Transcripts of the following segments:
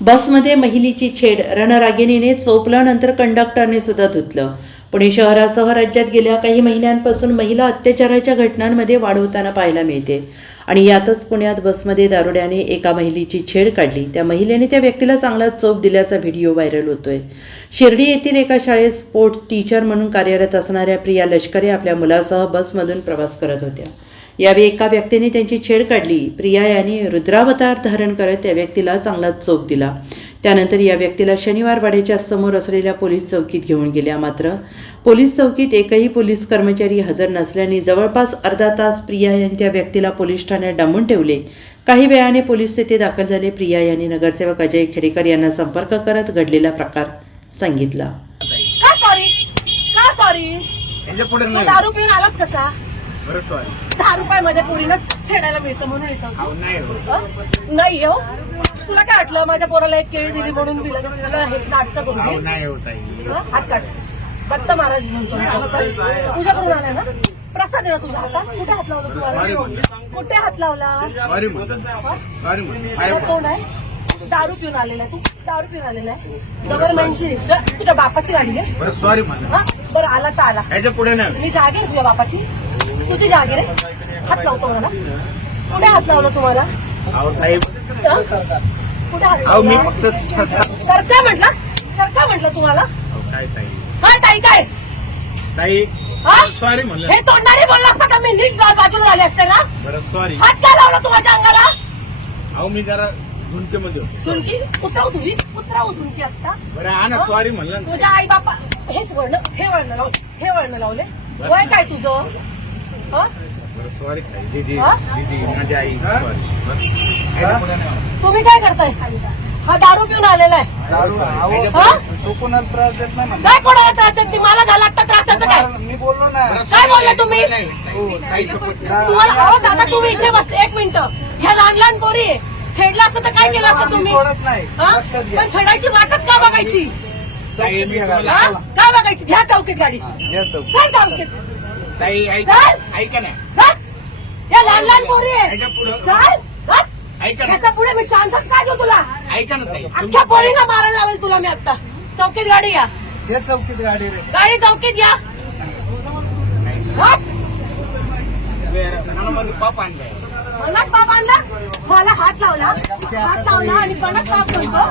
बसमध्ये महिलेची छेड, रणरागिणीने चोपल्यानंतर कंडक्टरने सुद्धा धुतलं. पुणे शहरासह राज्यात गेल्या काही महिन्यांपासून महिला अत्याचाराच्या घटनांमध्ये वाढ होताना पाहायला मिळते. आणि यातच पुण्यात बसमध्ये दारुड्याने एका महिलेची छेड काढली. त्या महिलेने त्या व्यक्तीला चांगला चोप दिल्याचा व्हिडिओ व्हायरल होतोय. शिर्डी येथील एका शाळेत स्पोर्ट्स टीचर म्हणून कार्यरत असणाऱ्या प्रिया लष्करे आपल्या मुलासह बसमधून प्रवास करत होत्या. यावेळी एका व्यक्तीने त्यांची छेड काढली. प्रिया यांनी रुद्रावतार धारण करत त्या व्यक्तीला चांगला चोप दिला. त्यानंतर या व्यक्तीला शनिवार वाड्याच्या समोर असलेल्या पोलीस चौकीत घेऊन गेल्या. मात्र पोलीस चौकीत एकही पोलीस कर्मचारी हजर नसल्याने जवळपास अर्धा तास प्रिया यांनी त्या व्यक्तीला पोलीस ठाण्यात डांबून ठेवले. काही वेळाने पोलीस तेथे दाखल झाले. प्रिया यांनी नगरसेवक अजय खेडेकर यांना संपर्क करत घडलेला प्रकार सांगितला. दारू पिऊन आलाच कसा? 10 रुपयामध्ये पोरीनं छेडायला मिळतं म्हणून येतं. नाही हो, तुला काय वाटलं माझ्या पोराला एक केळी दिली म्हणून दिलं तर तुला हे नाटक करून हात काढ. दत्त महाराज म्हणतो तुझ्याकडून आलाय ना प्रसाद आहे ना तुझ्या हातात. कुठे हात लावला तुम्हाला? कुठे हात लावला? तोंड आहे. दारू पिऊन आलेला आहे तू. दारू पिऊन आलेला आहे. गव्हर्नमेंटची तुझ्या बापाची गाडी आहे. सॉरी बरं आला तर आला. मी जागीर तुझ्या बापाची. तुझी जागीर आहे. हात लावतो मला. कुठे हात लावला तुम्हाला? कुठे हात लावला? सरका म्हटलं. सरका म्हटलं तुम्हाला. काय ताई काय सॉरी म्हणलं. हे तोंडाने बोलला असता का मी नीट बाजूला झाले असते ना. सॉरी. हात काय लावला तुझ्या अंगाला? अहो मी जरा धुनकेमध्ये धुनकी उतराव तुझी. उतराव धुनकी आता. बरं हा ना सॉरी म्हणलं. तुझ्या आई बापा हेच वळण हे वळण लावले. हे वळण लावले. वय काय तुझं? सॉरी दीदी. दीदी माझी आई तुम्ही काय करताय? हा दारू पिऊन आलेला आहे. तो कोणाला त्रास देत नाही. काय कोणाला त्रास देत नाही? मला झाला आता त्रासाचं काय? मी बोललो ना. काय बोलले तुम्ही? तुम्हाला अहो दादा तुम्ही इथे बस एक मिनिट. ह्या लहान लहान पोरी छेडला असतं तर काय केलं असतं तुम्ही? सोडत नाही. पण छेडायची वाटच का बघायची? काय बघायची? घ्या चौकीत गाडी. काय चौकीत? ऐका ना. या लहान लहान पोरी आहे. ऐका ना. ह्याच्या पुढे मी चान्सच काय देऊ तुला? ऐका ना ताई. अख्ख्या पोरींना मारायला लावेल तुला मी आता. चौकीत गाडी घ्या. हे चौकीत गाडी रे. गाडी चौकीत घ्या. मला पाप आणलाय. मलाच बाप आणला. मला हात लावला. हात लावला आणि पणच बाप म्हणतो.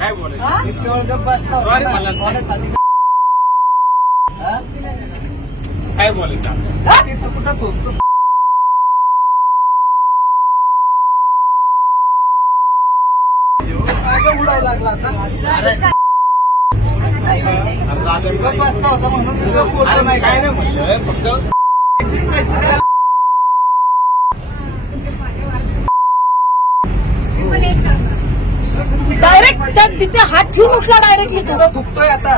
काय बोलायचं? इतक्या वेळ गप्प बसता सॉरी होता मला. ना. कोणासाठी काय बोलायचं? तू कुठं थोपतो? उडायला लागला आता. गप्प बसता होता म्हणून मी गप्प बोललो नाही. काय नाही म्हणलं फक्त. डायरेक्ट तिथे हात ठेवून उठला. डायरेक्टली तुझं दुखतोय आता.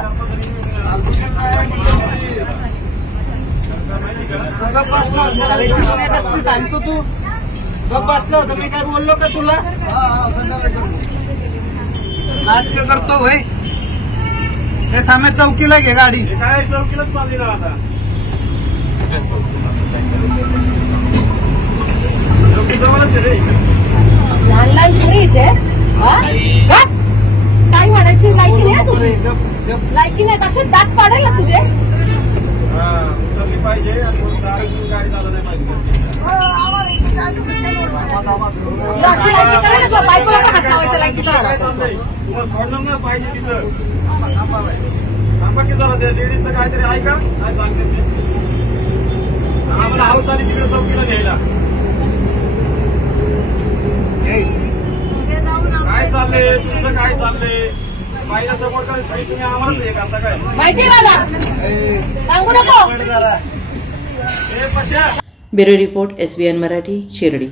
गप्प बसला होता. सांगतो तू गप्प बसला होता. मी काय बोललो का तुला? नाटक करतो होय. हे सामे चौकीला घे गाडी. काय चौकीलाच चालली ना आता. लहान लहान पोरी इथे. काय म्हणायची लायकी नाही तुझी. लायकी नाही. कसे दात पाडेल ना तुझे. पाहिजे गाडी चालू नाही पाहिजे. अशी लायकी करायला बायकोला हात लावायचं लायकी करायला. तुम्हाला सोडणार ना पाहिजे तिथं. सांगा की जरा त्या लेडीजचं काहीतरी ऐका. काय सांगते ते. आम्हाला हाऊस आली तिकडे चौकीला घ्यायला. काय चाललंय तुमचं? काय चाललंय? बाईला सपोर्ट करायचं तुम्ही आम्हालाच हे करता काय? माहिती मला सांगू नको. जरा bureau report SBN Marathi Shirdi.